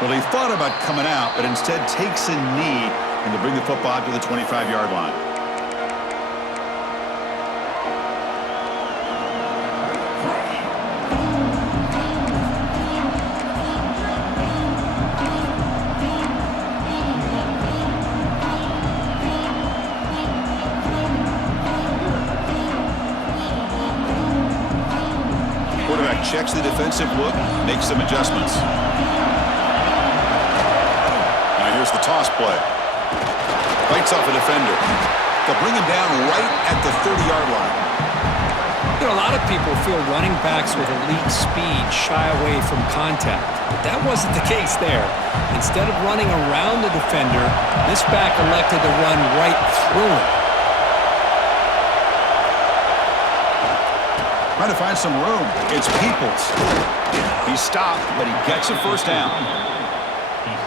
Well, he thought about coming out, but instead takes a knee and to bring the football to the 25-yard line. Quarterback checks the defensive look, makes some adjustments. Now here's the toss play. Bites off a defender. They'll bring him down right at the 30-yard line. You know, a lot of people feel running backs with elite speed shy away from contact. But that wasn't the case there. Instead of running around the defender, this back elected to run right through him. Trying to find some room. It's Peoples. He stopped, but he gets a first down.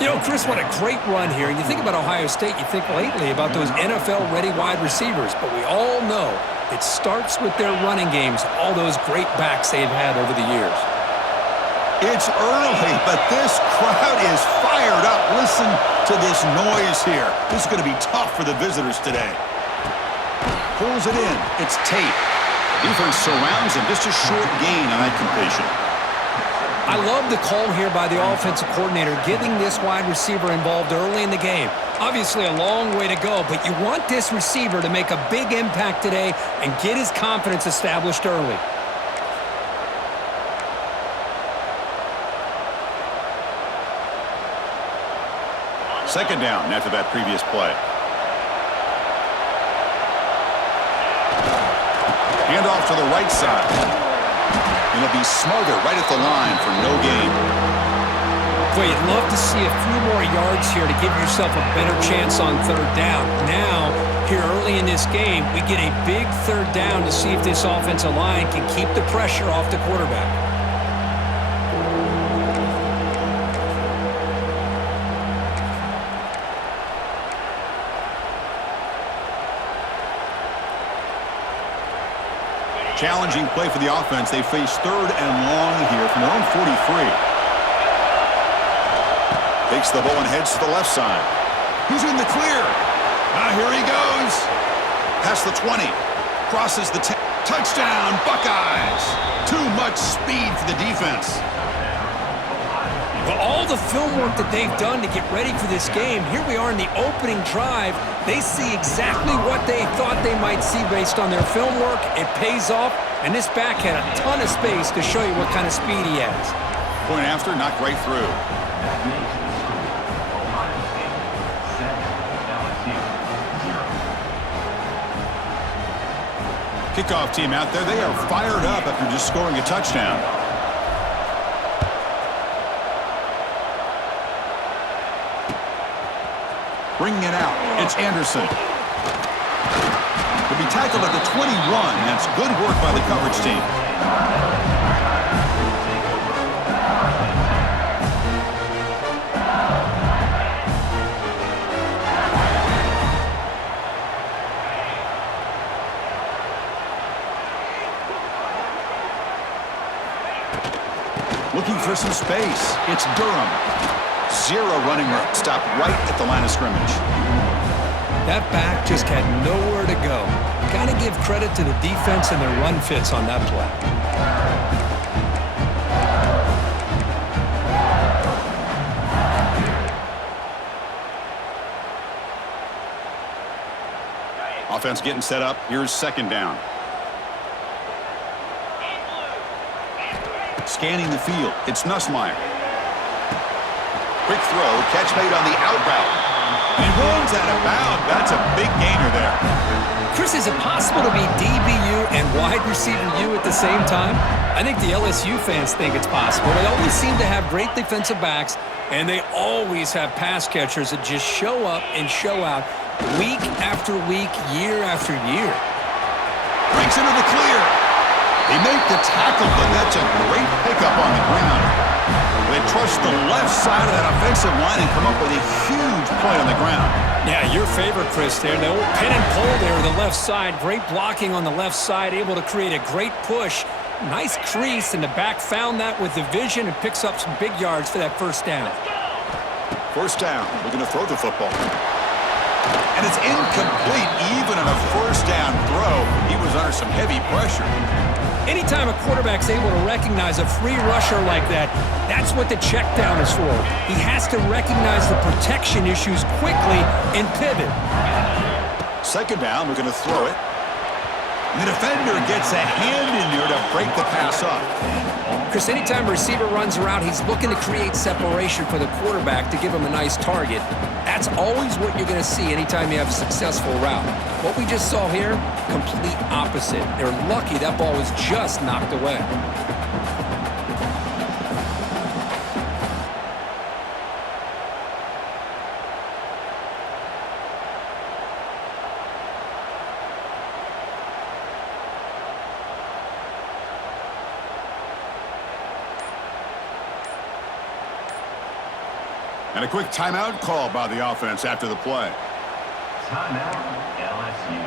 You know, Chris, what a great run here. And you think about Ohio State, you think lately about those NFL-ready wide receivers. But we all know it starts with their running games, all those great backs they've had over the years. It's early, but this crowd is fired up. Listen to this noise here. This is going to be tough for the visitors today. Pulls it in. It's Tate. Defense surrounds him. Just a short gain on that completion. I love the call here by the offensive coordinator, getting this wide receiver involved early in the game. Obviously a long way to go, but you want this receiver to make a big impact today and get his confidence established early. Second down after that previous play. Handoff to the right side. And it'll be Smothers right at the line for no gain. Boy, you'd love to see a few more yards here to give yourself a better chance on third down. Now, here early in this game, we get a big third down to see if this offensive line can keep the pressure off the quarterback. Challenging play for the offense. They face third and long here from their own 43. Takes the ball and heads to the left side. He's in the clear. Here he goes. Past the 20. Crosses the 10. Touchdown, Buckeyes. Too much speed for the defense. Well, all the film work that they've done to get ready for this game, here we are in the opening drive. They see exactly what they thought they might see based on their film work. It pays off, and this back had a ton of space to show you what kind of speed he has. Point after, knocked right through. Kickoff team out there, they are fired up after just scoring a touchdown. Bringing it out, it's Anderson. He'll be tackled at the 21. That's good work by the coverage team. Looking for some space. It's Durham. Zero running room. Stopped right at the line of scrimmage. That back just had nowhere to go. Got to give credit to the defense and their run fits on that play. Offense getting set up. Here's second down. Scanning the field. It's Nussmeier. Quick throw. Catch made on the out route. And he runs out of bounds. That's a big gainer there. Chris, is it possible to be DBU and wide receiver U at the same time? I think the LSU fans think it's possible. They always seem to have great defensive backs, and they always have pass catchers that just show up and show out week after week, year after year. Breaks into the clear. They make the tackle, but that's a great pickup on the ground. They trust the left side of that offensive line and come up with a huge play on the ground. Yeah, your favorite, Chris, there. The old pin and pull there on the left side. Great blocking on the left side, able to create a great push. Nice crease, and the back found that with the vision and picks up some big yards for that first down. First down. Looking to throw the football. And it's incomplete. Even on a first down throw, he was under some heavy pressure. Anytime a quarterback's able to recognize a free rusher like that, that's what the check down is for. He has to recognize the protection issues quickly and pivot. Second down, we're going to throw it. And the defender gets a hand in there to break the pass up. Chris, anytime a receiver runs around, he's looking to create separation for the quarterback to give him a nice target. That's always what you're going to see anytime you have a successful route. What we just saw here, complete opposite. They're lucky that ball was just knocked away. And a quick timeout call by the offense after the play. Timeout, LSU.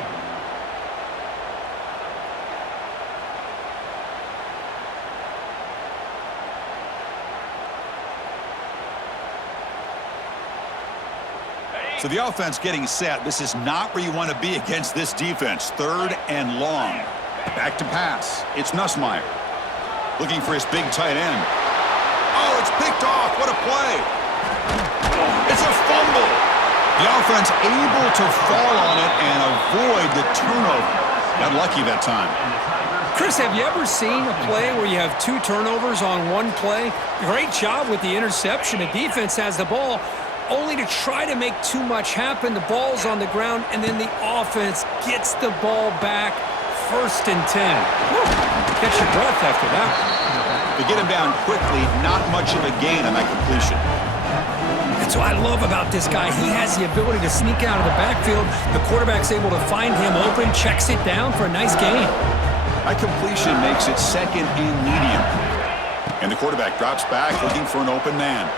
So the offense getting set. This is not where you want to be against this defense. Third and long. Back to pass. It's Nussmeier. Looking for his big tight end. Oh, it's picked off. What a play. It's a fumble. The offense able to fall on it and avoid the turnover. Got lucky that time. Chris, have you ever seen a play where you have two turnovers on one play? Great job with the interception. The defense has the ball, only to try to make too much happen. The ball's on the ground, and then the offense gets the ball back. First and 10. Woo. Catch your breath after that. To get him down quickly, not much of a gain on that completion. That's what I love about this guy. He has the ability to sneak out of the backfield. The quarterback's able to find him open, checks it down for a nice gain. That completion makes it second and medium. And the quarterback drops back, looking for an open man.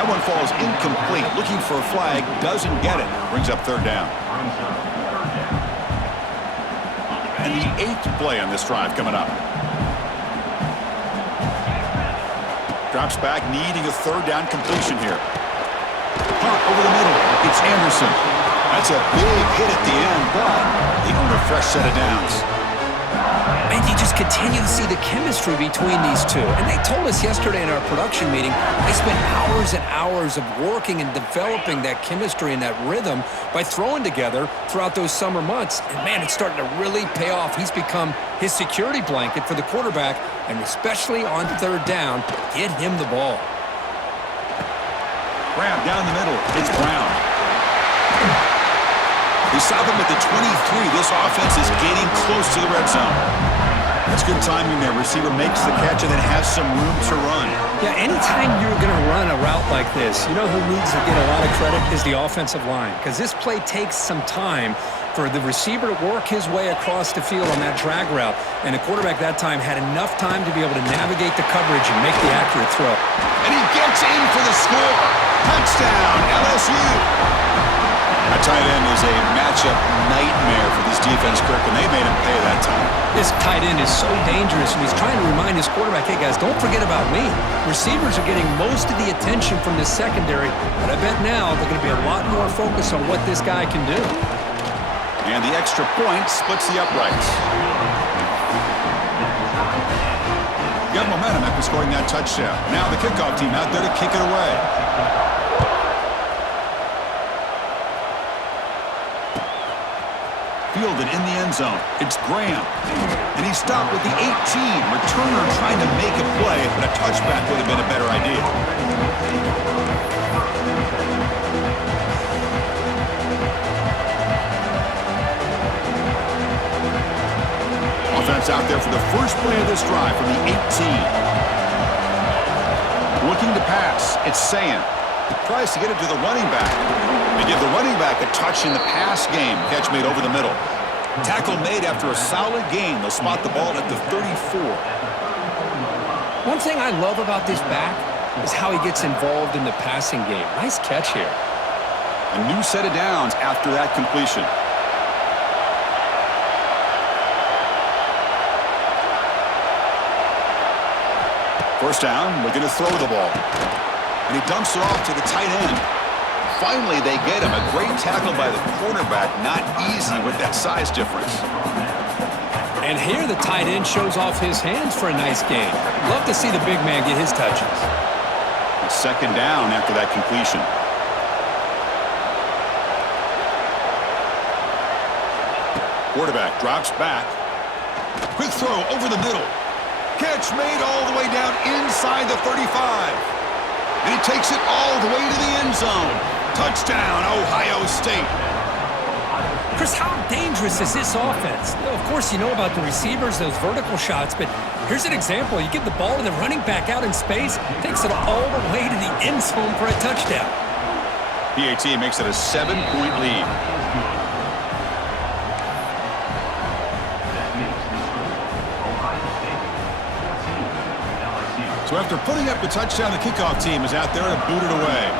That one falls incomplete. Looking for a flag, doesn't get it. Brings up third down. And the 8th play on this drive coming up. Drops back, needing a third down completion here. Pop over the middle. It's Anderson. That's a big hit at the end, but they earn a fresh set of downs. And you just continue to see the chemistry between these two. And they told us yesterday in our production meeting, they spent hours and hours of working and developing that chemistry and that rhythm by throwing together throughout those summer months. And man, it's starting to really pay off. He's become his security blanket for the quarterback, and especially on third down, get him the ball. Grab down the middle. It's Brown. They stop him at the 23. This offense is getting close to the red zone. That's good timing there. Receiver makes the catch and then has some room to run. Yeah, anytime you're going to run a route like this, you know who needs to get a lot of credit is the offensive line, because this play takes some time for the receiver to work his way across the field on that drag route, and the quarterback that time had enough time to be able to navigate the coverage and make the accurate throw. And he gets in for the score. Touchdown, LSU. That tight end is a matchup nightmare for this defense, Kirk, and they made him pay that time. This tight end is so dangerous, and he's trying to remind his quarterback, hey, guys, don't forget about me. Receivers are getting most of the attention from this secondary, but I bet now they're going to be a lot more focused on what this guy can do. And the extra point splits the uprights. Got momentum after scoring that touchdown. Now the kickoff team out there to kick it away. Fielded in the end zone. It's Graham. And he stopped with the 18. Returner trying to make a play, but a touchback would have been a better idea. Offense out there for the first play of this drive from the 18. Looking to pass. It's Sayan. Tries to get it to the running back. They give the running back a touch in the pass game. Catch made over the middle. Tackle made after a solid gain. They'll spot the ball at the 34. One thing I love about this back is how he gets involved in the passing game. Nice catch here. A new set of downs after that completion. First down, looking to throw the ball. And he dumps it off to the tight end. Finally, they get him. A great tackle by the cornerback. Not easy with that size difference. And here the tight end shows off his hands for a nice gain. Love to see the big man get his touches. It's second down after that completion. Quarterback drops back. Quick throw over the middle. Catch made all the way down inside the 35. And he takes it all the way to the end zone. Touchdown, Ohio State. Chris, how dangerous is this offense? Of course, you know about the receivers, those vertical shots, but here's an example. You give the ball to the running back out in space, takes it all the way to the end zone for a touchdown. PAT makes it a 7-point lead. So after putting up the touchdown, the kickoff team is out there to boot it away.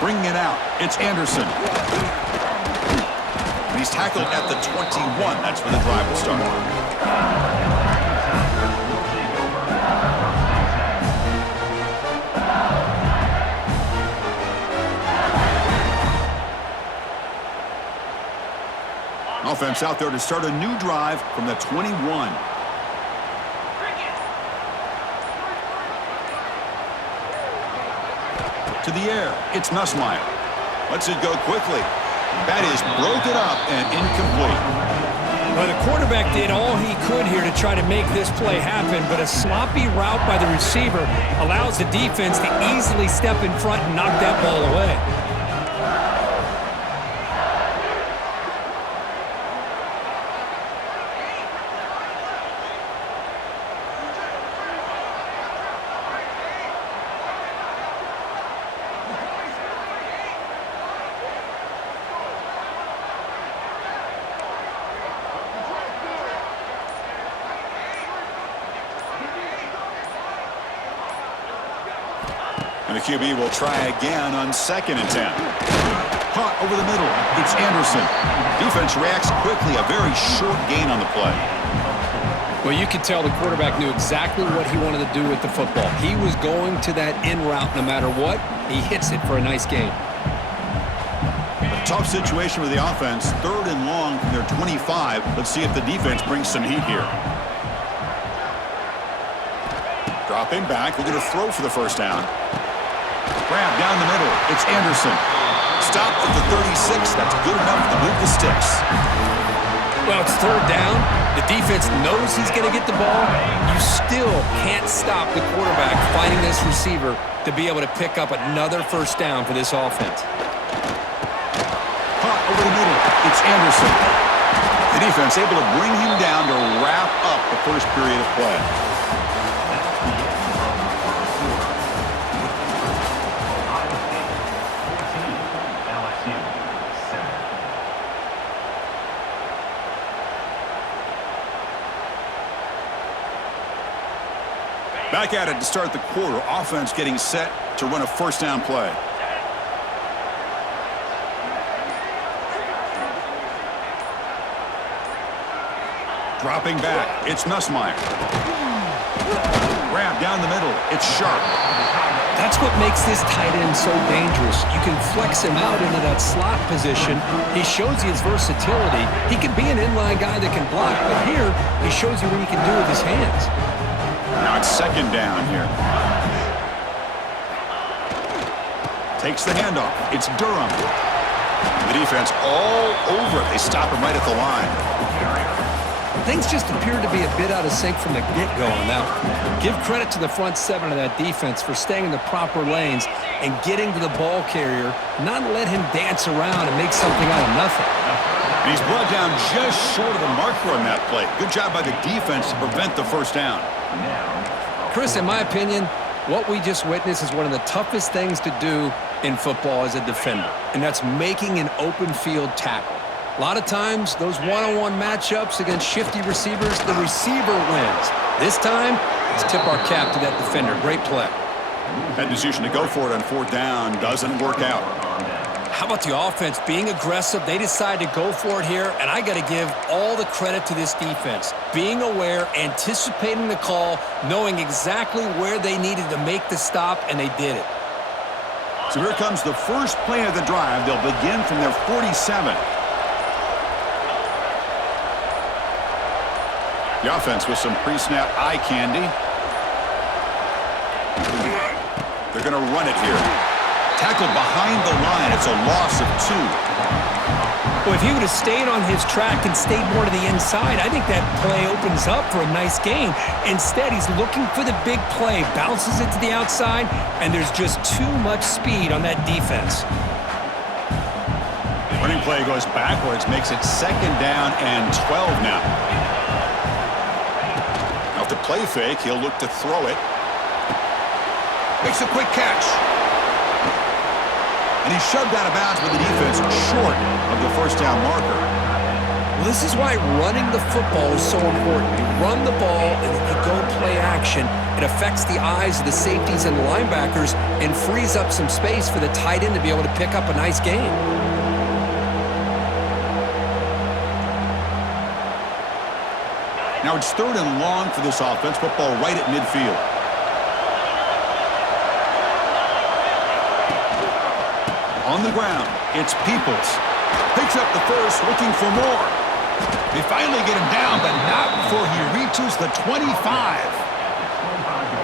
Bringing it out, it's Anderson. And he's tackled at the 21. That's where the drive will start. Offense out there to start a new drive from the 21. To the air, it's Nussmeier. Lets it go quickly. That is broken up and incomplete. Well, the quarterback did all he could here to try to make this play happen, but a sloppy route by the receiver allows the defense to easily step in front and knock that ball away. And the QB will try again on 2nd and 10. Caught over the middle. It's Anderson. Defense reacts quickly. A very short gain on the play. Well, you could tell the quarterback knew exactly what he wanted to do with the football. He was going to that in route no matter what. He hits it for a nice gain. A tough situation with the offense. 3rd and long from their 25. Let's see if the defense brings some heat here. Dropping back. We're going to throw for the first down. Grab down the middle. It's Anderson. Stop at the 36. That's good enough to move the sticks. Well, it's 3rd down. The defense knows he's going to get the ball. You still can't stop the quarterback finding this receiver to be able to pick up another first down for this offense. Caught over the middle. It's Anderson. The defense able to bring him down to wrap up the first period of play. Back at it to start the quarter. Offense getting set to run a first down play. Dropping back. It's Nussmeier. Grab down the middle. It's Sharp. That's what makes this tight end so dangerous. You can flex him out into that slot position. He shows you his versatility. He can be an inline guy that can block, but here he shows you what he can do with his hands. Now it's 2nd down here. Takes the handoff. It's Durham. The defense all over it. They stop him right at the line. Things just appear to be a bit out of sync from the get-go on that one. Give credit to the front 7 of that defense for staying in the proper lanes and getting to the ball carrier, not let him dance around and make something out of nothing. And he's brought down just short of the marker on that play. Good job by the defense to prevent the first down. Chris, in my opinion, what we just witnessed is one of the toughest things to do in football as a defender, and that's making an open field tackle. A lot of times, those one-on-one matchups against shifty receivers, the receiver wins. This time, let's tip our cap to that defender. Great play. That decision to go for it on 4th down doesn't work out. How about the offense being aggressive? They decide to go for it here, and I got to give all the credit to this defense. Being aware, anticipating the call, knowing exactly where they needed to make the stop, and they did it. So here comes the first play of the drive. They'll begin from their 47. The offense with some pre-snap eye candy. They're going to run it here. Tackled behind the line. It's a loss of 2. Well, if he would have stayed on his track and stayed more to the inside, I think that play opens up for a nice gain. Instead, he's looking for the big play, bounces it to the outside, and there's just too much speed on that defense. Running play goes backwards, makes it 2nd down and 12 now. Off the play fake, he'll look to throw it. Makes a quick catch. And he's shoved out of bounds with the defense short of the first down marker. Well, this is why running the football is so important. You run the ball and then you go play action. It affects the eyes of the safeties and the linebackers and frees up some space for the tight end to be able to pick up a nice gain. Now it's 3rd and long for this offense. Football right at midfield. On the ground, it's Peoples. Picks up the first, looking for more. They finally get him down, but not before he reaches the 25.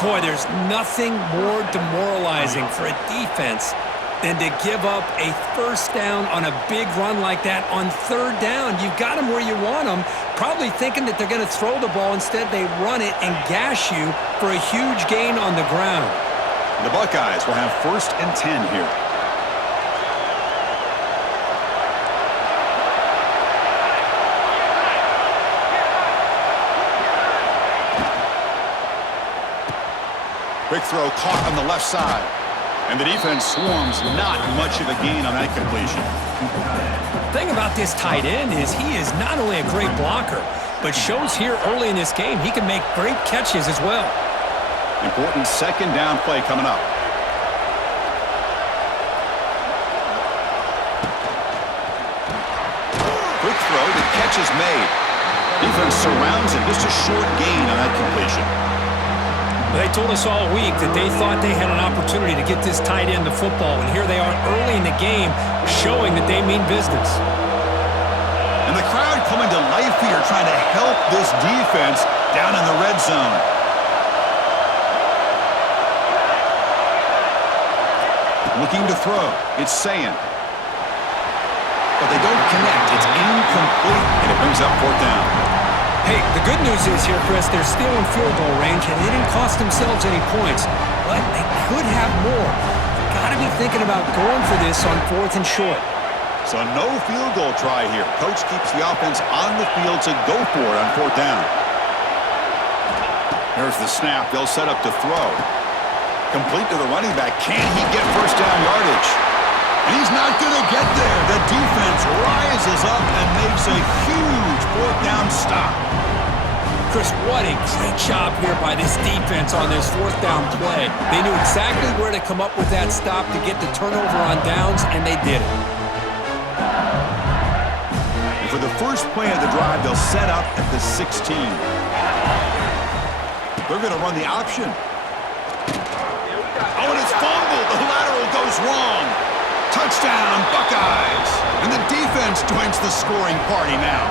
Boy, there's nothing more demoralizing for a defense than to give up a first down on a big run like that on 3rd down. You've got them where you want them, probably thinking that they're going to throw the ball. Instead, they run it and gash you for a huge gain on the ground. The Buckeyes will have 1st and 10 here. Quick throw caught on the left side. And the defense swarms, not much of a gain on that completion. The thing about this tight end is he is not only a great blocker, but shows here early in this game he can make great catches as well. Important 2nd down play coming up. Quick throw, the catch is made. Defense surrounds him, just a short gain on that completion. They told us all week that they thought they had an opportunity to get this tight end the football, and here they are early in the game showing that they mean business. And the crowd coming to life here trying to help this defense down in the red zone. Looking to throw. It's Sayin. But they don't connect. It's incomplete, and it brings up 4th down. Hey, the good news is here, Chris, they're still in field goal range, and they didn't cost themselves any points, but they could have more. Got to be thinking about going for this on 4th and short. So no field goal try here. Coach keeps the offense on the field to go for it on 4th down. There's the snap. They'll set up to throw. Complete to the running back. Can he get first down yardage? And he's not going to get there. The defense rises up and makes a huge 4th down stop. Chris, what a great job here by this defense on this 4th down play. They knew exactly where to come up with that stop to get the turnover on downs, and they did it. And for the first play of the drive, they'll set up at the 16. They're going to run the option. Oh, and it's fumbled. The lateral goes wrong. Touchdown, Buckeyes. And the defense joins the scoring party now.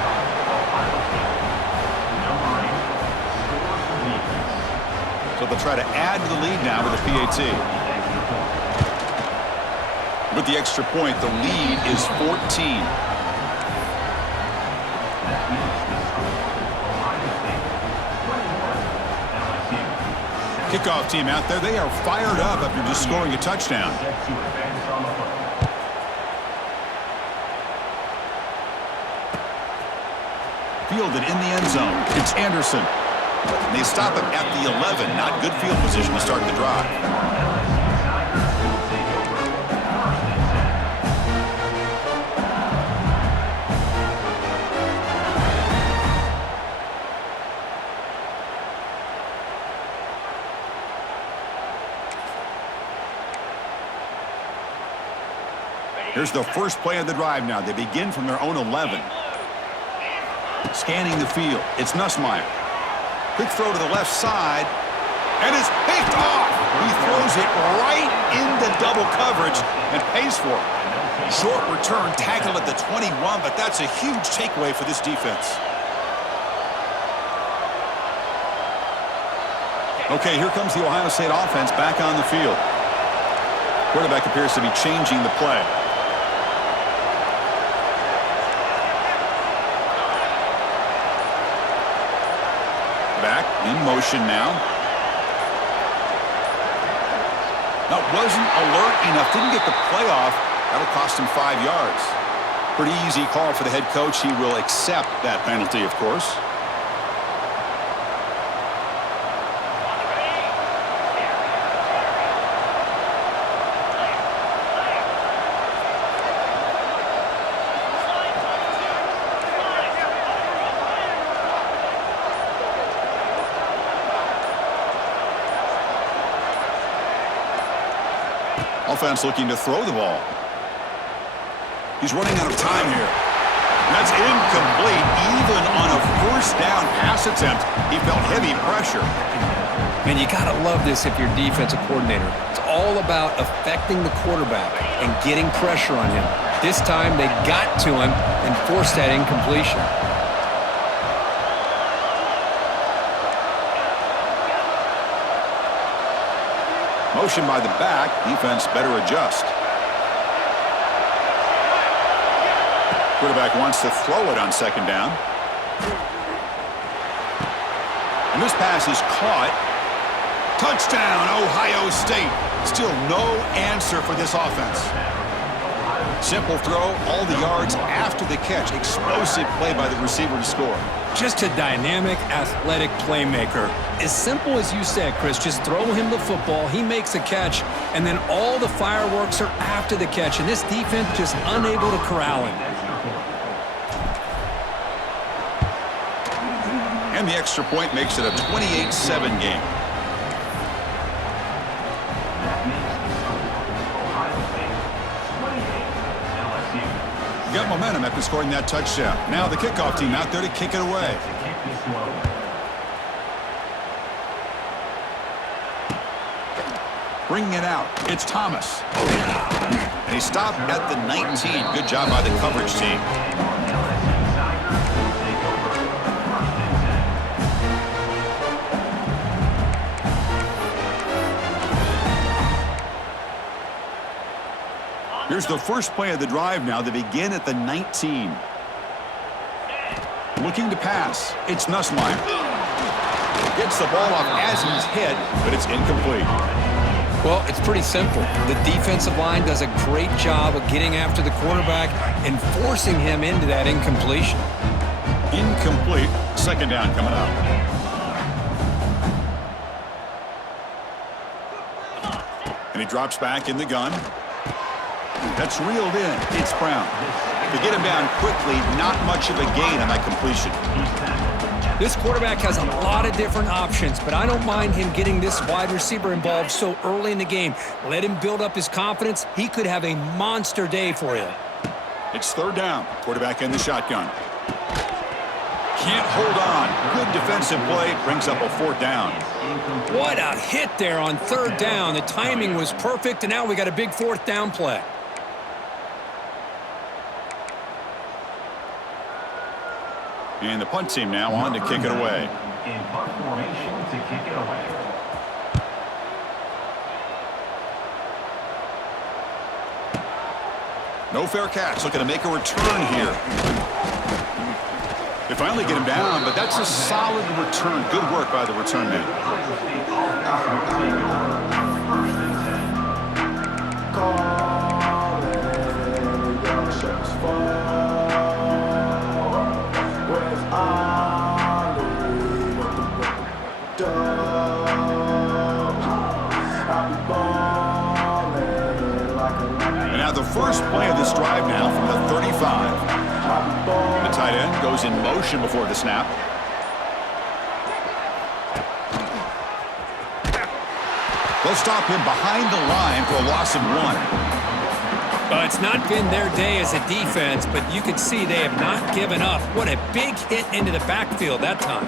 So they'll try to add to the lead now with a PAT. With the extra point, the lead is 14. Kickoff team out there. They are fired up after just scoring a touchdown. Fielded in the end zone. It's Anderson. And they stop him at the 11. Not good field position to start the drive. Here's the first play of the drive now. They begin from their own 11. Scanning the field. It's Nussmeier. Quick throw to the left side. And it's picked off. He throws it right into double coverage and pays for it. Short return, tackled at the 21, but that's a huge takeaway for this defense. Okay, here comes the Ohio State offense back on the field. Quarterback appears to be changing the play. Back in motion now. That wasn't alert enough. Didn't get the play off. That'll cost him 5 yards. Pretty easy call for the head coach. He will accept that penalty, of course. Offense looking to throw the ball. He's running out of time here. That's incomplete. Even on a first down pass attempt, he felt heavy pressure. Man, you got to love this if you're defensive coordinator. It's all about affecting the quarterback and getting pressure on him. This time they got to him and forced that incompletion. Motion by the back. Defense better adjust. Quarterback wants to throw it on second down. And this pass is caught. Touchdown, Ohio State. Still no answer for this offense. Simple throw, all the yards after the catch. Explosive play by the receiver to score. Just a dynamic, athletic playmaker. As simple as you said, Chris, just throw him the football, he makes a catch, and then all the fireworks are after the catch, and this defense just unable to corral him. And the extra point makes it a 28-7 game. Got momentum after scoring that touchdown. Now the kickoff team out there to kick it away. Bringing it out. It's Thomas. And he stopped at the 19. Good job by the coverage team. Here's the first play of the drive now. They begin at the 19. Looking to pass. It's Nussmeier. Gets the ball off as he's hit, but it's incomplete. Well, it's pretty simple. The defensive line does a great job of getting after the quarterback and forcing him into that incompletion. Incomplete. Second down coming up. And he drops back in the gun. That's reeled in. It's Brown. To get him down quickly, not much of a gain on that completion. This quarterback has a lot of different options, but I don't mind him getting this wide receiver involved so early in the game. Let him build up his confidence. He could have a monster day for you. It's third down. Quarterback in the shotgun. Can't hold on. Good defensive play. Brings up a fourth down. What a hit there on third down. The timing was perfect, and now we got a big fourth down play. And the punt team now on to kick it away. In punt formation to kick it away. No fair catch. Looking to make a return here. They finally get him down, but that's a solid return. Good work by the return man. And now the first play of this drive now from the 35. The tight end goes in motion before the snap. They'll stop him behind the line for a loss of 1. It's not been their day as a defense, but you can see they have not given up. What a big hit into the backfield that time.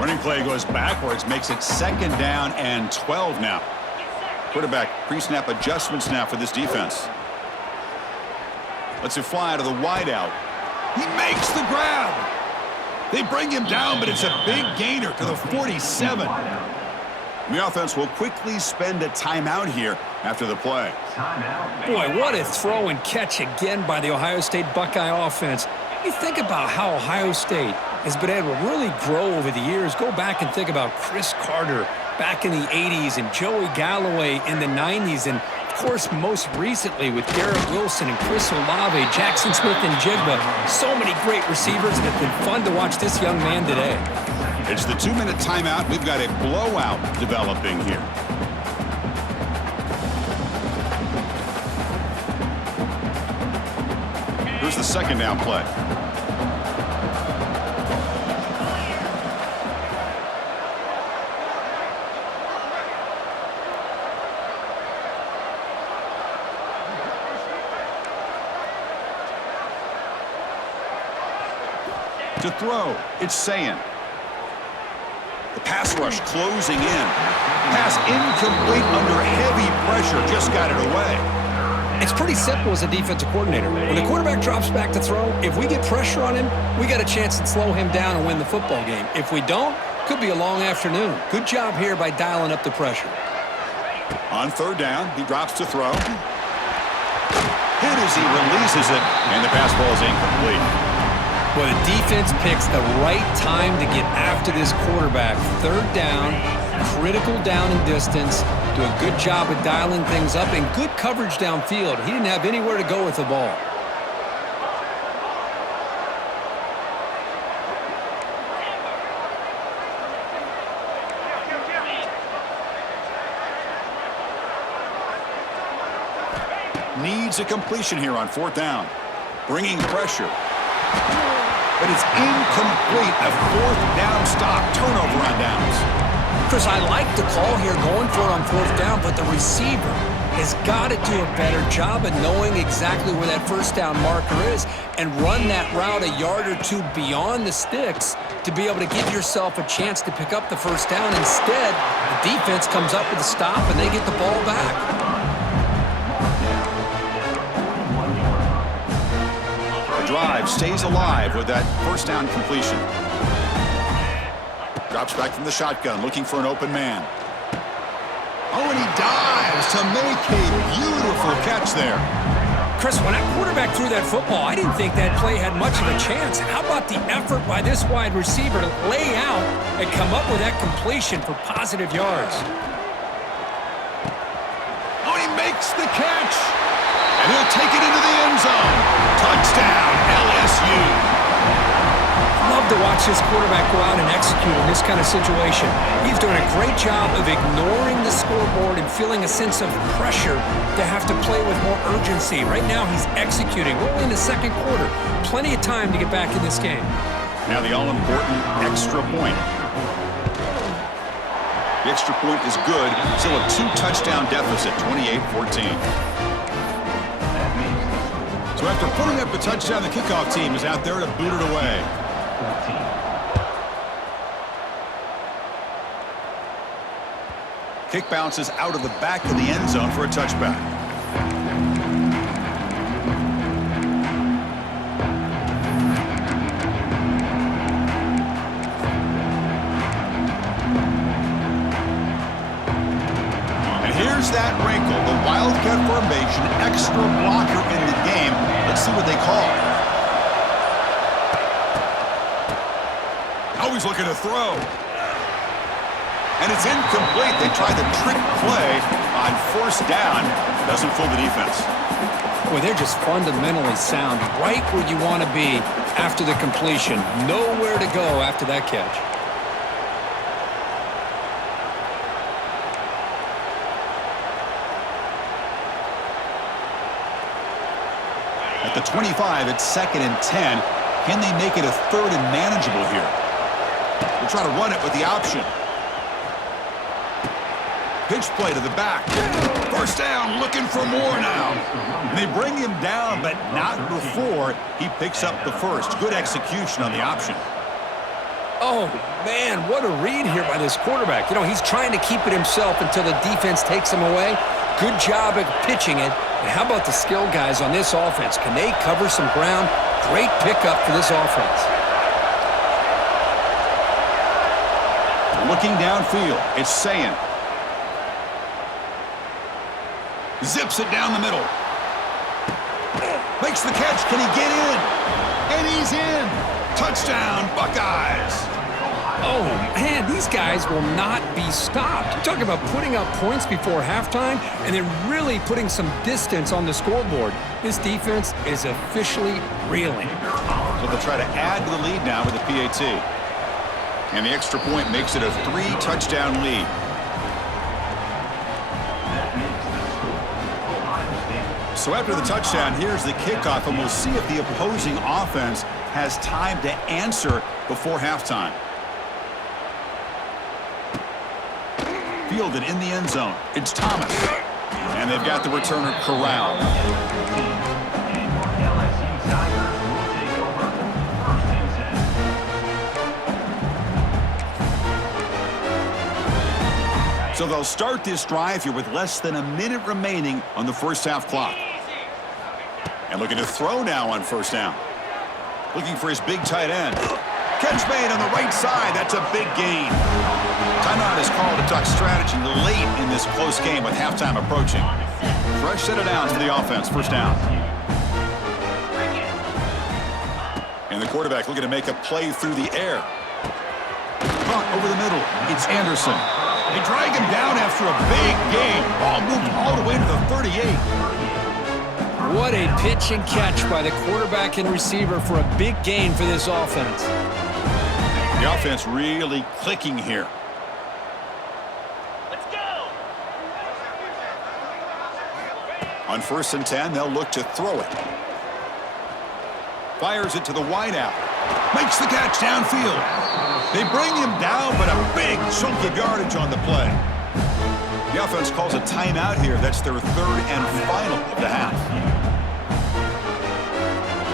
Running play goes backwards, makes it 2nd down and 12 now. Quarterback pre-snap adjustments now for this defense. Lets it fly out of the wideout. He makes the grab. They bring him down, but it's a big gainer to the 47. The offense will quickly spend a timeout here after the play. Boy, what a throw and catch again by the Ohio State Buckeye offense. You think about how Ohio State has been able to really grow over the years. Go back and think about Chris Carter back in the 80s and Joey Galloway in the 90s. And, of course, most recently with Garrett Wilson and Chris Olave, Jackson Smith and Jigba. So many great receivers, and it's been fun to watch this young man today. It's the 2-minute timeout. We've got a blowout developing here. Here's the 2nd down play. To throw, it's Sayin. The pass rush closing in. Pass incomplete under heavy pressure. Just got it away. It's pretty simple as a defensive coordinator. When the quarterback drops back to throw, if we get pressure on him, we got a chance to slow him down and win the football game. If we don't, could be a long afternoon. Good job here by dialing up the pressure. On 3rd down, he drops to throw. Hit as he releases it, and the pass ball is incomplete. Well, the defense picks the right time to get after this quarterback. 3rd down, critical down and distance. Do a good job of dialing things up and good coverage downfield. He didn't have anywhere to go with the ball. Needs a completion here on 4th down. Bringing pressure. But it's incomplete. A 4th down stop. Turnover on downs. Chris, I like the call here going for it on 4th down, but the receiver has got to do a better job of knowing exactly where that 1st down marker is and run that route a yard or 2 beyond the sticks to be able to give yourself a chance to pick up the 1st down. Instead, the defense comes up with a stop and they get the ball back. Drive stays alive with that 1st down completion. Drops back from the shotgun, looking for an open man. Oh, and he dives to make a beautiful catch there. Chris, when that quarterback threw that football, I didn't think that play had much of a chance. How about the effort by this wide receiver to lay out and come up with that completion for positive yards? Oh, he makes the catch. And he'll take it into the end zone. Touchdown, LSU. Love to watch this quarterback go out and execute in this kind of situation. He's doing a great job of ignoring the scoreboard and feeling a sense of pressure to have to play with more urgency. Right now, he's executing. We're only in the 2nd quarter. Plenty of time to get back in this game. Now the all-important extra point. The extra point is good. Still a 2-touchdown deficit, 28-14. So after putting up a touchdown, the kickoff team is out there to boot it away. Kick bounces out of the back of the end zone for a touchback. And here's that wrinkle, the Wildcat formation, extra blocker in the game. Let's see what they call. Always looking to throw. And it's incomplete. They tried the trick play on 1st down. Doesn't fool the defense. Boy, they're just fundamentally sound. Right where you want to be after the completion. Nowhere to go after that catch. At the 25, it's 2nd and 10. Can they make it a 3rd and manageable here? They'll try to run it with the option. Pitch play to the back. First down, looking for more now. And they bring him down, but not before he picks up the first. Good execution on the option. Oh, man, what a read here by this quarterback. You know, he's trying to keep it himself until the defense takes him away. Good job at pitching it. And how about the skill guys on this offense? Can they cover some ground? Great pickup for this offense. Looking downfield, it's Sayin. Zips it down the middle. Makes the catch. Can he get in? And he's in. Touchdown, Buckeyes. Oh, man, these guys will not be stopped. You're talking about putting up points before halftime and then really putting some distance on the scoreboard. This defense is officially reeling. So they'll try to add to the lead now with the PAT. And the extra point makes it a 3-touchdown lead. So after the touchdown, here's the kickoff, and we'll see if the opposing offense has time to answer before halftime. Fielded in the end zone. It's Thomas. And they've got the returner corralled. So they'll start this drive here with less than a minute remaining on the first half clock. And looking to throw now on first down. Looking for his big tight end. Catch made on the right side. That's a big gain. Timeout is called to talk strategy late in this close game with halftime approaching. Fresh set of downs for the offense. First down. And the quarterback looking to make a play through the air. Caught over the middle. It's Anderson. They drag him down after a big gain. Ball moved all the way to the 38. What a pitch and catch by the quarterback and receiver for a big gain for this offense. The offense really clicking here. Let's go. On 1st and 10, they'll look to throw it. Fires it to the wideout. Makes the catch downfield. They bring him down, but a big chunk of yardage on the play. The offense calls a timeout here. That's their third and final of the half.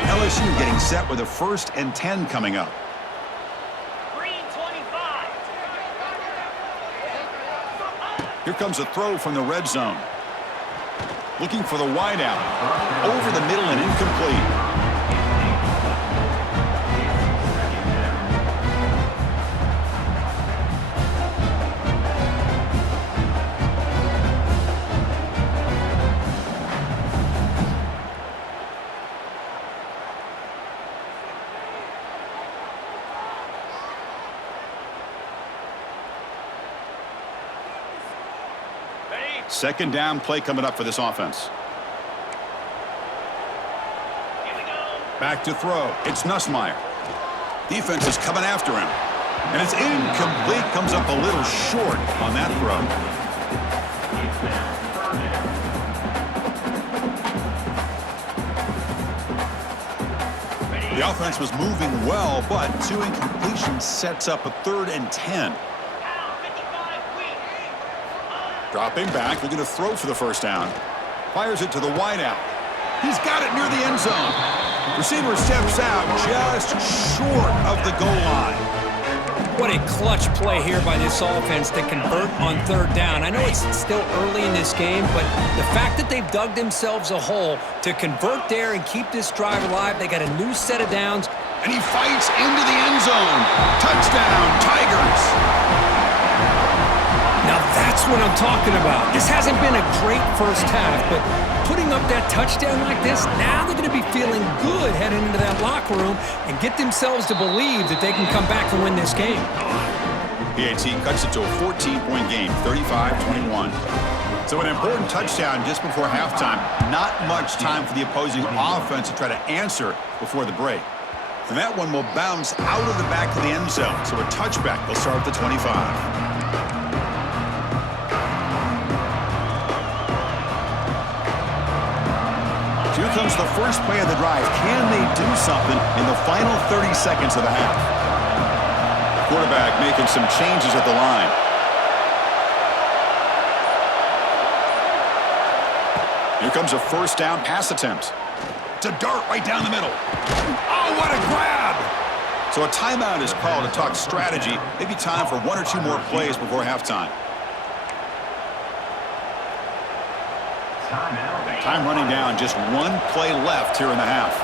LSU getting set with a 1st and 10 coming up. Green 25. Here comes a throw from the red zone. Looking for the wideout. Over the middle and incomplete. Second down play coming up for this offense. Here we go. Back to throw. It's Nussmeier. Defense is coming after him. And it's incomplete. Comes up a little short on that throw. The offense was moving well, but 2 incompletions sets up a 3rd and 10. Dropping back, looking to throw for the first down. Fires it to the wideout. He's got it near the end zone. Receiver steps out just short of the goal line. What a clutch play here by this offense to convert on 3rd down. I know it's still early in this game, but the fact that they've dug themselves a hole to convert there and keep this drive alive, they got a new set of downs. And he fights into the end zone. Touchdown, Tigers. Now that's what I'm talking about. This hasn't been a great first half, but putting up that touchdown like this, now they're going to be feeling good heading into that locker room and get themselves to believe that they can come back and win this game. PAT cuts it to a 14-point game, 35-21. So an important touchdown just before halftime. Not much time for the opposing offense to try to answer before the break. And that one will bounce out of the back of the end zone. So a touchback will start at the 25. Here comes the first play of the drive. Can they do something in the final 30 seconds of the half? Quarterback making some changes at the line. Here comes a first down pass attempt. It's a dart right down the middle. Oh, what a grab! So a timeout is called to talk strategy. Maybe time for one or two more plays before halftime. Time running down. Just one play left here in the half.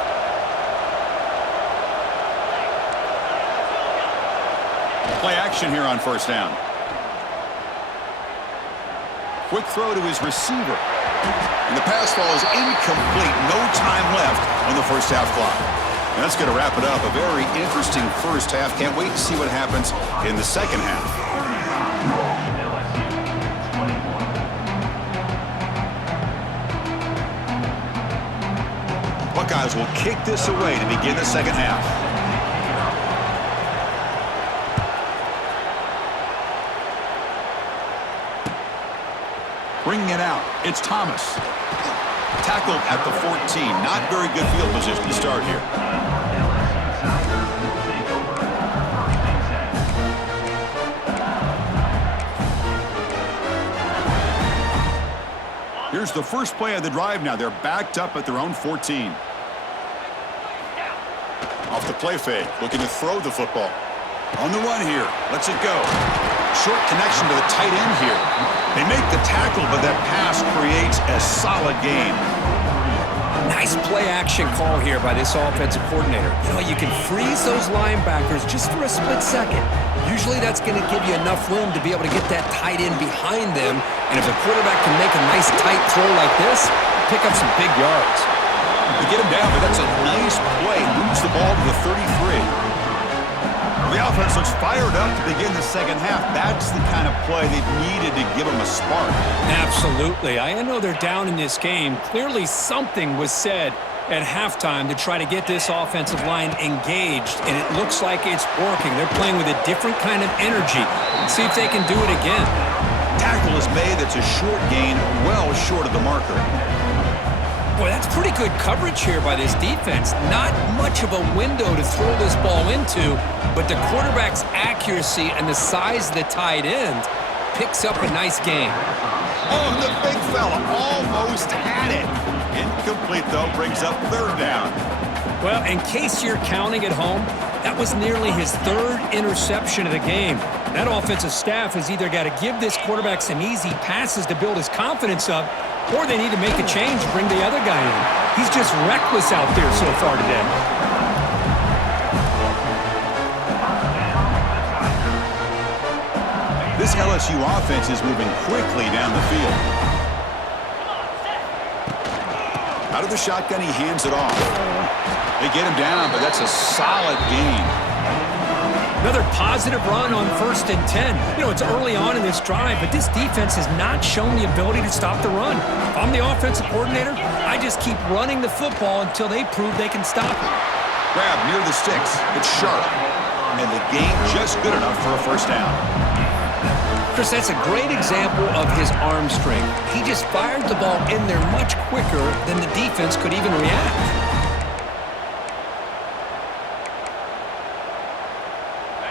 Play action here on first down. Quick throw to his receiver. And the pass ball is incomplete. No time left on the first half clock. And that's going to wrap it up. A very interesting first half. Can't wait to see what happens in the second half. Buckeyes will kick this away to begin the second half. Bringing it out, it's Thomas. Tackled at the 14. Not very good field position to start here. Here's the first play of the drive now. They're backed up at their own 14. Off the play fake, looking to throw the football. On the run here, lets it go. Short connection to the tight end here. They make the tackle, but that pass creates a solid gain. Nice play-action call here by this offensive coordinator. You know, you can freeze those linebackers just for a split second. Usually that's going to give you enough room to be able to get that tight end behind them. And if the quarterback can make a nice tight throw like this, pick up some big yards. They get him down, but that's a nice play. Moves the ball to the 33. The offense looks fired up to begin the second half. That's the kind of play they've needed to give them a spark. Absolutely. I know they're down in this game. Clearly something was said at halftime to try to get this offensive line engaged, and it looks like it's working. They're playing with a different kind of energy. Let's see if they can do it again. Tackle is made. That's a short gain, well short of the marker. Boy, that's pretty good coverage here by this defense. Not much of a window to throw this ball into, but the quarterback's accuracy and the size of the tight end picks up a nice gain. Oh, the big fella almost had it. Incomplete, though, brings up third down. Well, in case you're counting at home, that was nearly his third interception of the game. That offensive staff has either got to give this quarterback some easy passes to build his confidence up, or they need to make a change and bring the other guy in. He's just reckless out there so far today. This LSU offense is moving quickly down the field. Out of the shotgun, he hands it off. They get him down, but that's a solid gain. Another positive run on 1st and 10. You know, it's early on in this drive, but this defense has not shown the ability to stop the run. If I'm the offensive coordinator, I just keep running the football until they prove they can stop it. Grab near the sticks. It's sharp. And the gain just good enough for a first down. Chris, that's a great example of his arm strength. He just fired the ball in there much quicker than the defense could even react.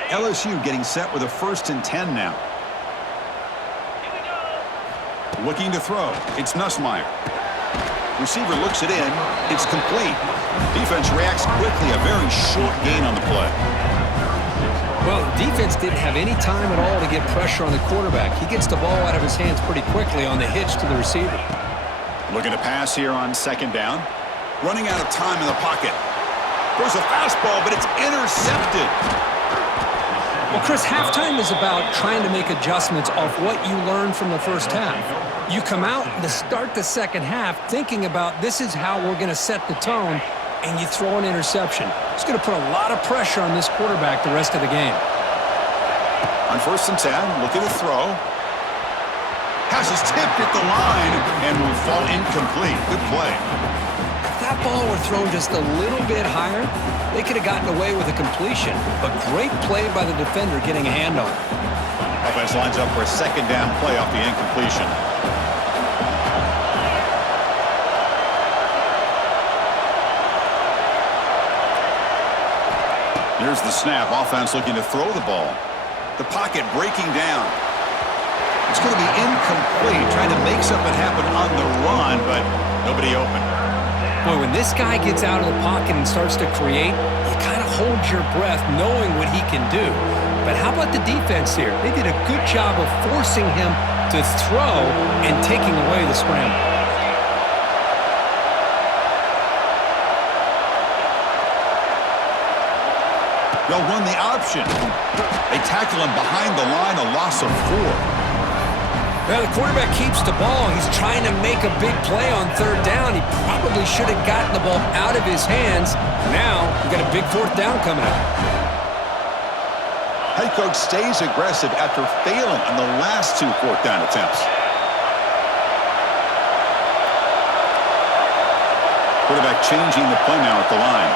LSU getting set with a 1st and 10 now. Looking to throw. It's Nussmeier. Receiver looks it in. It's complete. Defense reacts quickly. A very short gain on the play. Well, the defense didn't have any time at all to get pressure on the quarterback. He gets the ball out of his hands pretty quickly on the hitch to the receiver. Looking to pass here on 2nd down. Running out of time in the pocket. Throws a fastball, but it's intercepted. Well, Chris, halftime is about trying to make adjustments off what you learned from the first half. You come out to start the second half thinking about this is how we're going to set the tone, and you throw an interception. It's going to put a lot of pressure on this quarterback the rest of the game. On 1st and 10, looking to throw. Pass is tipped at the line and will fall incomplete. Good play. If that ball were thrown just a little bit higher, they could have gotten away with a completion. But great play by the defender getting a hand on it. Offense lines up for a 2nd down play off the incompletion. Here's the snap. Offense looking to throw the ball. The pocket breaking down. It's going to be incomplete, trying to make something happen on the run, but nobody open. Boy, when this guy gets out of the pocket and starts to create, you kind of hold your breath knowing what he can do. But how about the defense here? They did a good job of forcing him to throw and taking away the scramble. They'll run the option. They tackle him behind the line, a loss of 4. Now the quarterback keeps the ball. He's trying to make a big play on third down. He probably should have gotten the ball out of his hands. Now we've got a big fourth down coming up. Head coach stays aggressive after failing on the last 2 fourth down attempts. Quarterback changing the play now at the line.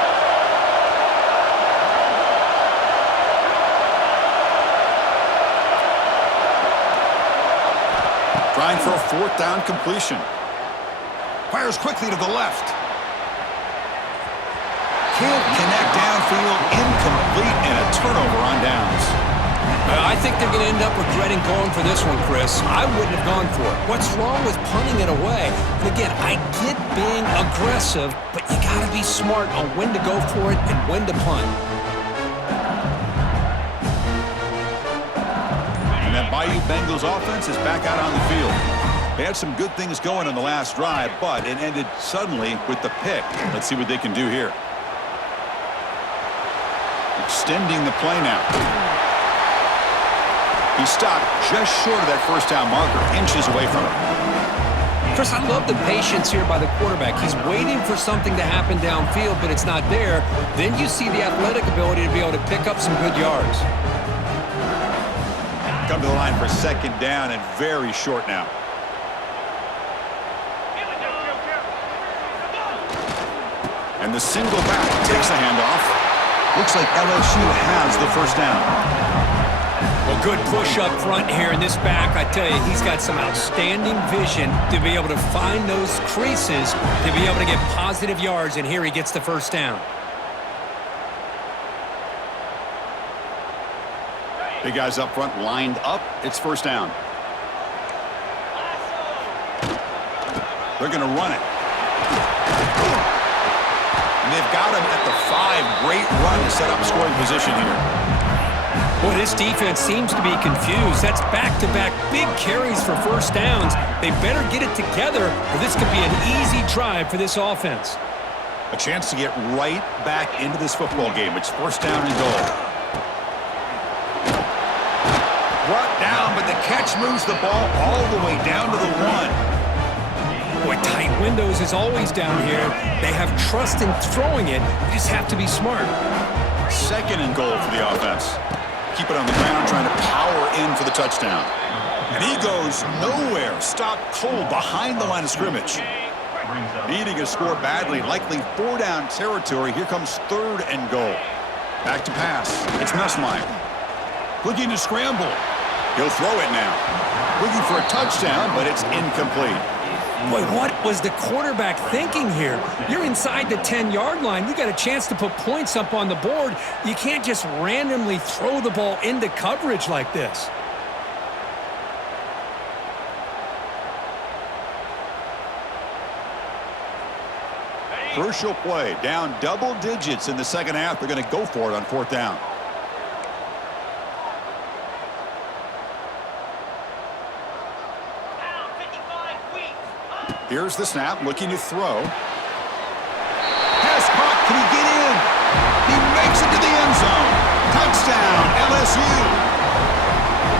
Trying for a fourth down completion. Fires quickly to the left. Can't connect downfield, incomplete, and a turnover on downs. I think they're going to end up regretting going for this one, Chris. I wouldn't have gone for it. What's wrong with punting it away? And again, I get being aggressive, but you got to be smart on when to go for it and when to punt. And that Bayou Bengals offense is back out on the field. They had some good things going on the last drive, but it ended suddenly with the pick. Let's see what they can do here. Extending the play now. He stopped just short of that first down marker, inches away from it. Chris, I love the patience here by the quarterback. He's waiting for something to happen downfield, but it's not there. Then you see the athletic ability to be able to pick up some good yards. Come to the line for second down and very short now. And the single back takes the handoff. Looks like LSU has the first down. Well, good push up front here in this back. I tell you, he's got some outstanding vision to be able to find those creases, to be able to get positive yards, and here he gets the first down. Big guys up front lined up. It's first down. They're going to run it. And they've got him at the 5. Great run to set up scoring position here. Boy, this defense seems to be confused. That's back-to-back big carries for first downs. They better get it together, or this could be an easy drive for this offense. A chance to get right back into this football game. It's first down and goal. Brought down, but the catch moves the ball all the way down to the 1. Boy, tight windows is always down here. They have trust in throwing it. You just have to be smart. Second and goal for the offense. Keep it on the ground, trying to power in for the touchdown. And he goes nowhere. Stop cold behind the line of scrimmage. Needing to score badly, likely 4 down territory. Here comes third and goal. Back to pass. It's Nussmeier. Looking to scramble. He'll throw it now. Looking for a touchdown, but it's incomplete. Boy, what was the quarterback thinking here? You're inside the 10-yard line. You got a chance to put points up on the board. You can't just randomly throw the ball into coverage like this. Crucial play. Down double digits in the second half. They're going to go for it on fourth down. Here's the snap, looking to throw. Pass caught, can he get in? He makes it to the end zone. Touchdown, LSU.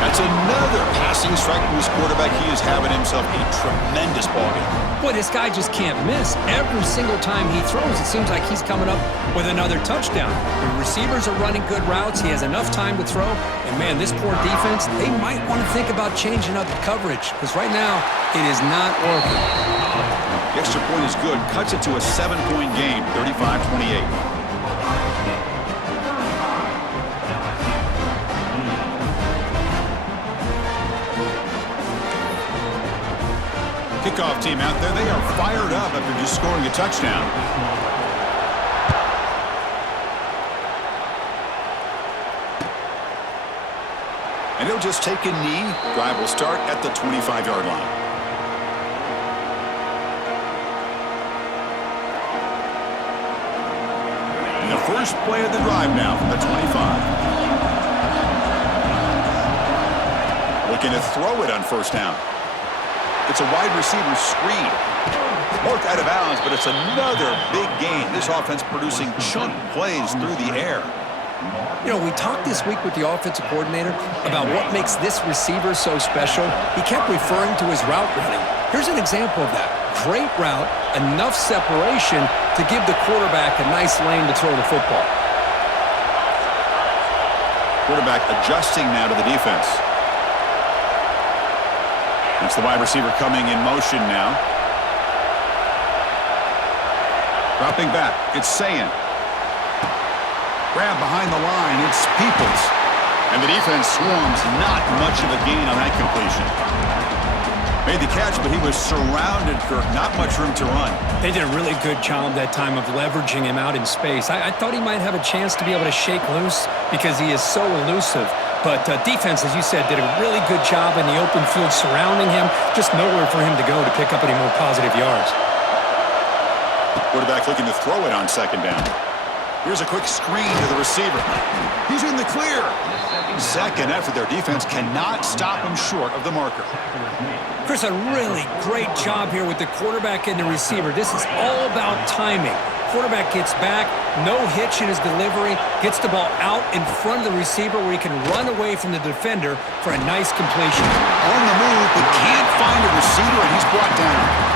That's another passing strike from his quarterback. He is having himself a tremendous ballgame. Boy, this guy just can't miss. Every single time he throws, it seems like he's coming up with another touchdown. The receivers are running good routes. He has enough time to throw. And, man, this poor defense, they might want to think about changing up the coverage because right now it is not working. The extra point is good. Cuts it to a 7-point game, 35-28. Kickoff team out there, they are fired up after just scoring a touchdown. And he'll just take a knee. Drive will start at the 25-yard line. And the first play of the drive now from the 25. Looking to throw it on first down. It's a wide receiver screen. Marked out of bounds, but it's another big gain. This offense producing chunk plays through the air. You know, we talked this week with the offensive coordinator about what makes this receiver so special. He kept referring to his route running. Here's an example of that. Great route, enough separation to give the quarterback a nice lane to throw the football. Quarterback adjusting now to the defense. That's the wide receiver coming in motion now. Dropping back, it's Sayin. Grab behind the line, it's Peoples. And the defense swarms, not much of a gain on that completion. Made the catch, but he was surrounded, Kirk. Not much room to run. They did a really good job that time of leveraging him out in space. I thought he might have a chance to be able to shake loose because he is so elusive. But defense, as you said, did a really good job in the open field surrounding him. Just nowhere for him to go to pick up any more positive yards. Quarterback looking to throw it on second down. Here's a quick screen to the receiver. He's in the clear. Second effort. Their defense cannot stop him short of the marker. Chris, a really great job here with the quarterback and the receiver. This is all about timing. Quarterback gets back, no hitch in his delivery, gets the ball out in front of the receiver where he can run away from the defender for a nice completion. On the move, but can't find a receiver, and he's brought down.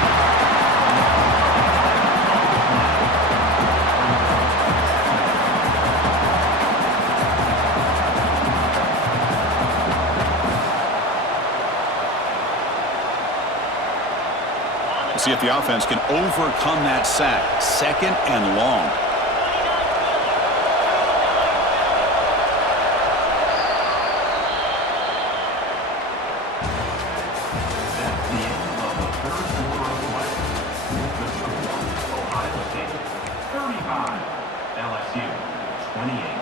See if the offense can overcome that sack. Second and long. That's the end of the third quarter of play. The score, Ohio State 35, LSU 28.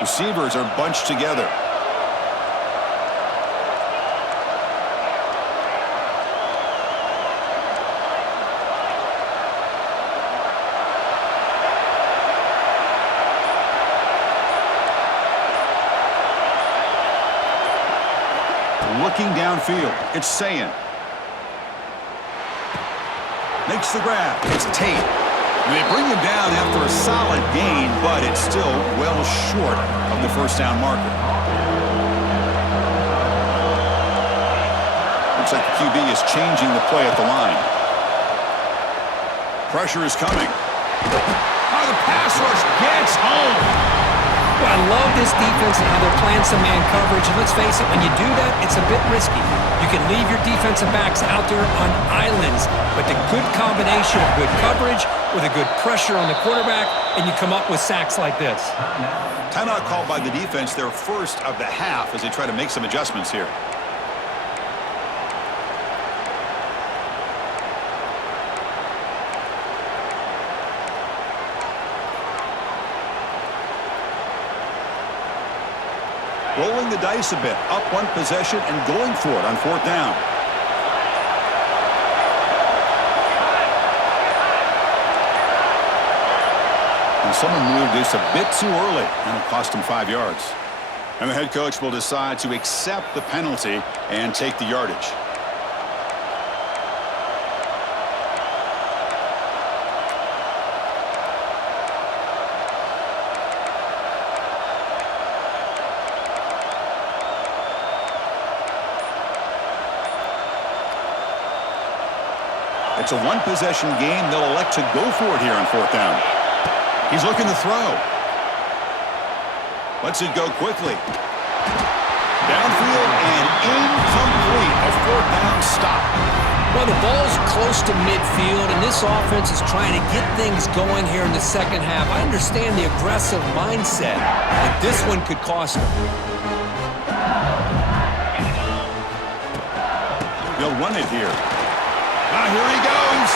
Receivers are bunched together. Looking downfield, it's Sayin. Makes the grab, it's Tate. They bring him down after a solid gain, but it's still well short of the first down marker. Looks like the QB is changing the play at the line. Pressure is coming. Oh, the pass rush gets home. Well, I love this defense and how they're playing some man coverage. And let's face it, when you do that, it's a bit risky. You can leave your defensive backs out there on islands, but the good combination of good coverage with a good pressure on the quarterback, and you come up with sacks like this. Timeout called by the defense, their first of the half, as they try to make some adjustments here. Rolling the dice a bit, up one possession and going for it on fourth down. And someone moved this a bit too early, and it cost him 5 yards. And the head coach will decide to accept the penalty and take the yardage. It's a one-possession game. They'll elect to go for it here on fourth down. He's looking to throw. Lets it go quickly. Downfield and incomplete. A fourth down stop. Well, the ball's close to midfield, and this offense is trying to get things going here in the second half. I understand the aggressive mindset, but this one could cost them. They'll run it here. Here he goes.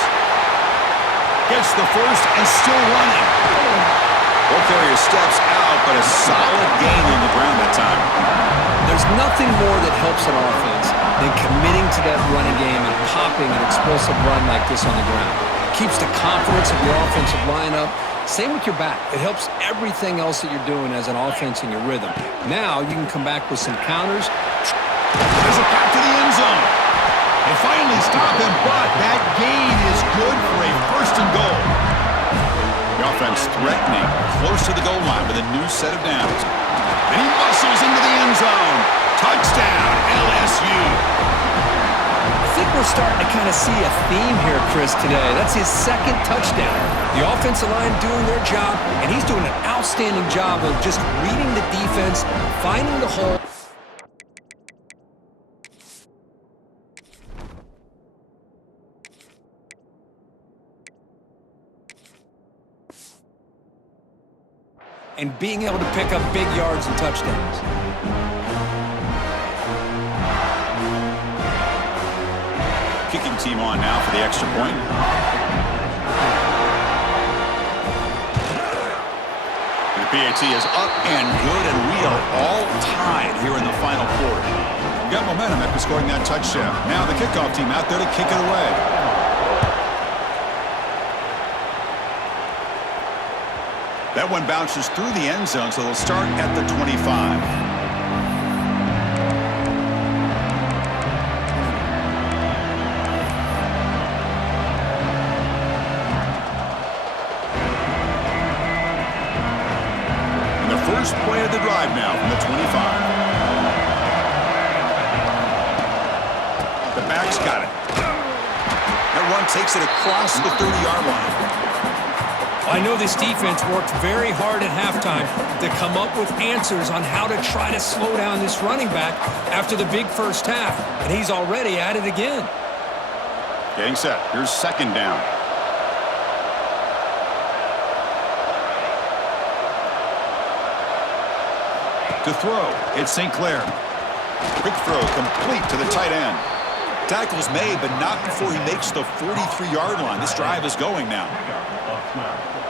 Gets the first and still running. Ball carrier steps out, but a solid gain on the ground that time. There's nothing more that helps an offense than committing to that running game and popping an explosive run like this on the ground. Keeps the confidence of your offensive lineup. Same with your back. It helps everything else that you're doing as an offense in your rhythm. Now you can come back with some counters. There's it back to the end zone. They finally stop him, but that gain is good for a first and goal. The offense threatening, close to the goal line with a new set of downs. And he muscles into the end zone. Touchdown, LSU. I think we're starting to kind of see a theme here, Chris, today. That's his second touchdown. The offensive line doing their job, and he's doing an outstanding job of just reading the defense, finding the hole. And being able to pick up big yards and touchdowns. Kicking team on now for the extra point. The PAT is up and good, and we are all tied here in the final quarter. We got momentum after scoring that touchdown. Now the kickoff team out there to kick it away. That one bounces through the end zone, so they'll start at the 25. And the first play of the drive now from the 25. The back's got it. That run takes it across the 30-yard line. I know this defense worked very hard at halftime to come up with answers on how to try to slow down this running back after the big first half, and he's already at it again. Getting set. Here's second down. To throw, it's St. Clair. Quick throw complete to the tight end. Tackle's made, but not before he makes the 43-yard line. This drive is going now.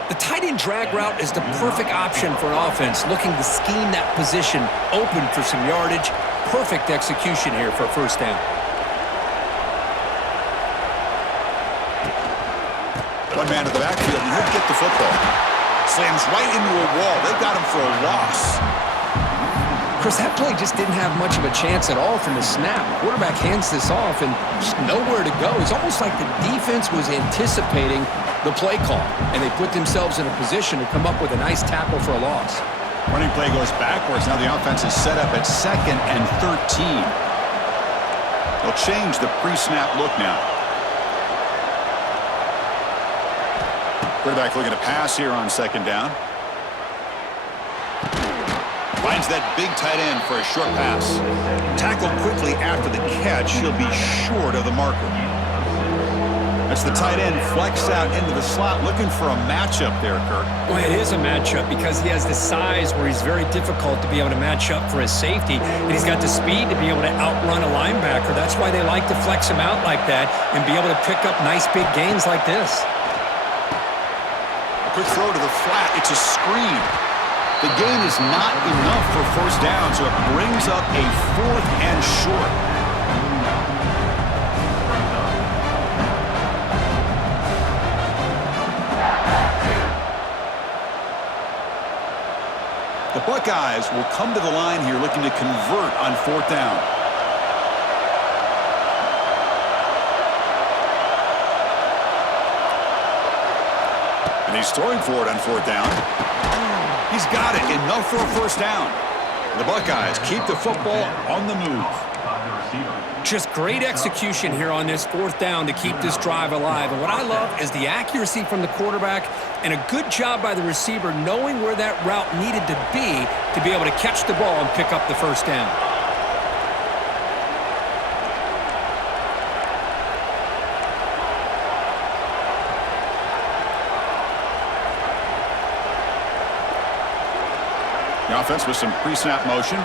The tight end drag route is the perfect option for an offense looking to scheme that position open for some yardage. Perfect execution here for a first down. One man to the backfield, and he'll get the football. Slams right into a wall. They got him for a loss. Chris, that play just didn't have much of a chance at all from the snap. Quarterback hands this off and just nowhere to go. It's almost like the defense was anticipating the play call, and they put themselves in a position to come up with a nice tackle for a loss. Running play goes backwards. Now the offense is set up at 2nd and 13. They'll change the pre-snap look now. Quarterback looking to pass here on second down. Finds that big tight end for a short pass. Tackled quickly after the catch. He'll be short of the marker. That's the tight end flex out into the slot, looking for a matchup there, Kirk. Well, it is a matchup because he has the size where he's very difficult to be able to match up for his safety, and he's got the speed to be able to outrun a linebacker. That's why they like to flex him out like that and be able to pick up nice big gains like this. A quick throw to the flat. It's a screen. The gain is not enough for first down, so it brings up a 4th and short. The Buckeyes will come to the line here looking to convert on 4th down. And he's throwing for it on 4th down. He's got it. Enough for a first down. The Buckeyes keep the football on the move. Just great execution here on this 4th down to keep this drive alive. And what I love is the accuracy from the quarterback and a good job by the receiver knowing where that route needed to be able to catch the ball and pick up the first down. The offense with some pre-snap motion.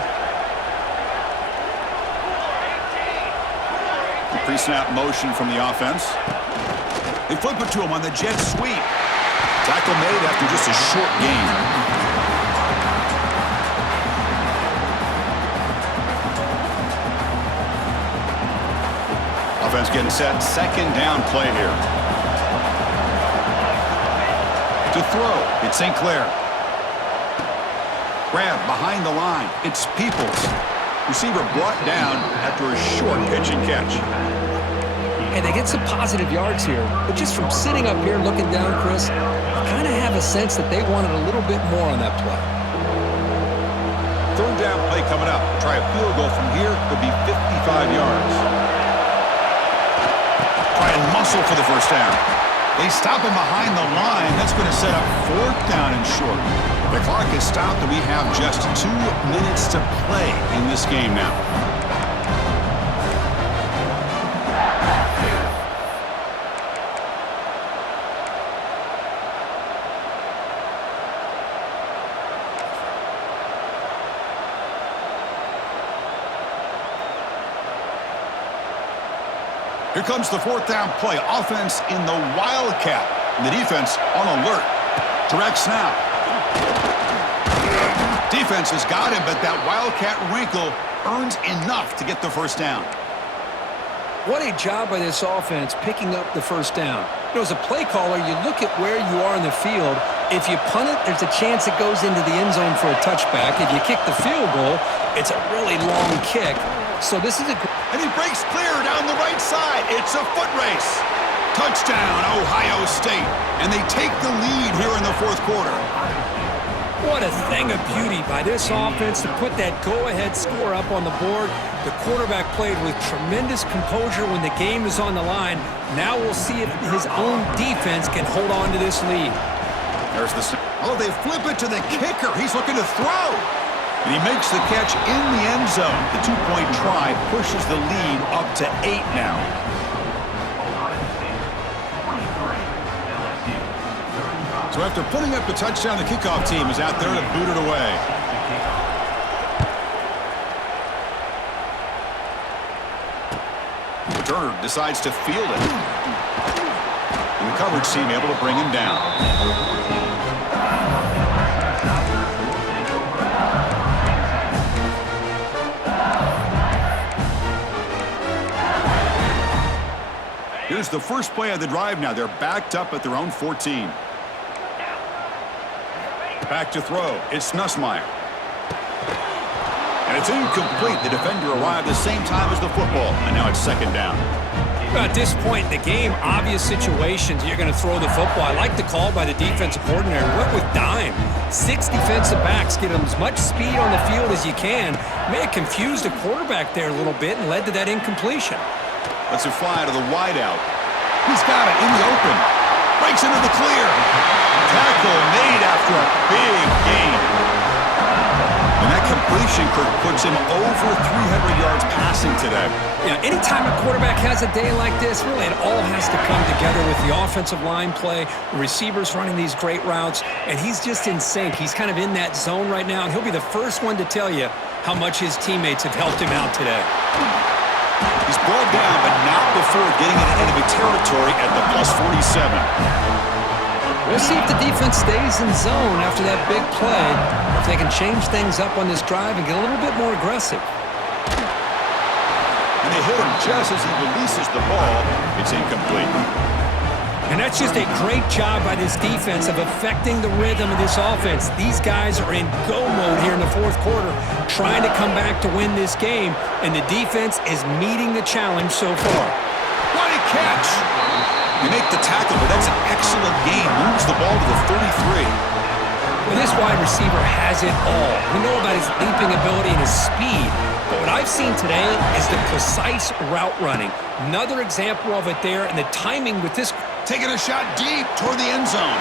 Pre-snap motion from the offense. They flip it to him on the jet sweep. Tackle made after just a short gain. Offense getting set. Second down play here. To throw, it's St. Clair. Grab behind the line. It's Peoples. Receiver brought down after a short pitch and catch. And they get some positive yards here, but just from sitting up here looking down, Chris, I kind of have a sense that they wanted a little bit more on that play. Third down play coming up. Try a field goal from here. Could be 55 yards. Try and muscle for the first down. They stop him behind the line. That's going to set up fourth down and short. The clock is stopped, and we have just 2 minutes to play in this game now. Here comes the fourth down play. Offense in the Wildcat. And the defense on alert. Direct snap. Defense has got him, but that Wildcat wrinkle earns enough to get the first down. What a job by this offense picking up the first down. You know, as a play caller, you look at where you are in the field. If you punt it, there's a chance it goes into the end zone for a touchback. If you kick the field goal, it's a really long kick. So this is a... And he breaks clear down the right side. It's a foot race. Touchdown, Ohio State. And they take the lead here in the fourth quarter. What a thing of beauty by this offense to put that go-ahead score up on the board. The quarterback played with tremendous composure when the game is on the line. Now we'll see if his own defense can hold on to this lead. There's the... Oh, they flip it to the kicker. He's looking to throw. And he makes the catch in the end zone. The two-point try pushes the lead up to 8 now. So after putting up the touchdown, the kickoff team is out there to boot it away. Turner decides to field it. And the coverage team able to bring him down. Here's the first play of the drive now. They're backed up at their own 14. Back to throw. It's Nussmeier. And it's incomplete. The defender arrived the same time as the football. And now it's second down. At this point in the game, obvious situations, you're going to throw the football. I like the call by the defensive coordinator. Went with dime. 6 defensive backs. Get them as much speed on the field as you can. May have confused the quarterback there a little bit and led to that incompletion. Lets it fly to the wideout. He's got it in the open. Breaks into the clear. Tackle made after a big gain. And that completion puts him over 300 yards passing today. You know, anytime a quarterback has a day like this, really it all has to come together with the offensive line play, the receivers running these great routes, and he's just in sync. He's kind of in that zone right now, and he'll be the first one to tell you how much his teammates have helped him out today. He's brought down, but not before getting into enemy territory at the plus 47. We'll see if the defense stays in zone after that big play, or if they can change things up on this drive and get a little bit more aggressive. And they hit him just as he releases the ball. It's incomplete. And that's just a great job by this defense of affecting the rhythm of this offense. These guys are in go mode here in the fourth quarter, trying to come back to win this game, and the defense is meeting the challenge so far. What a catch! They make the tackle, but that's an excellent gain. Moves the ball to the 33. Well, this wide receiver has it all. We know about his leaping ability and his speed, but what I've seen today is the precise route running. Another example of it there, and the timing with this. Taking a shot deep toward the end zone.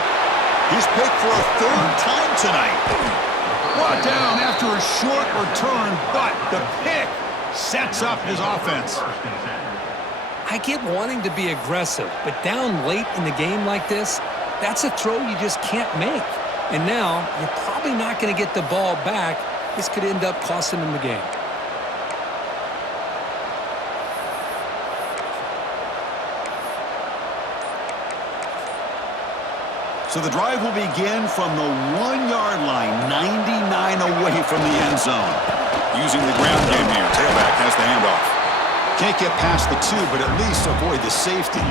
He's picked for a third time tonight. Brought down after a short return, but the pick sets up his offense. I get wanting to be aggressive, but down late in the game like this, that's a throw you just can't make. And now, you're probably not going to get the ball back. This could end up costing him the game. So the drive will begin from the 1-yard line, 99 away from the end zone. Using the ground game here. Tailback has the handoff. Can't get past the 2, but at least avoid the safety.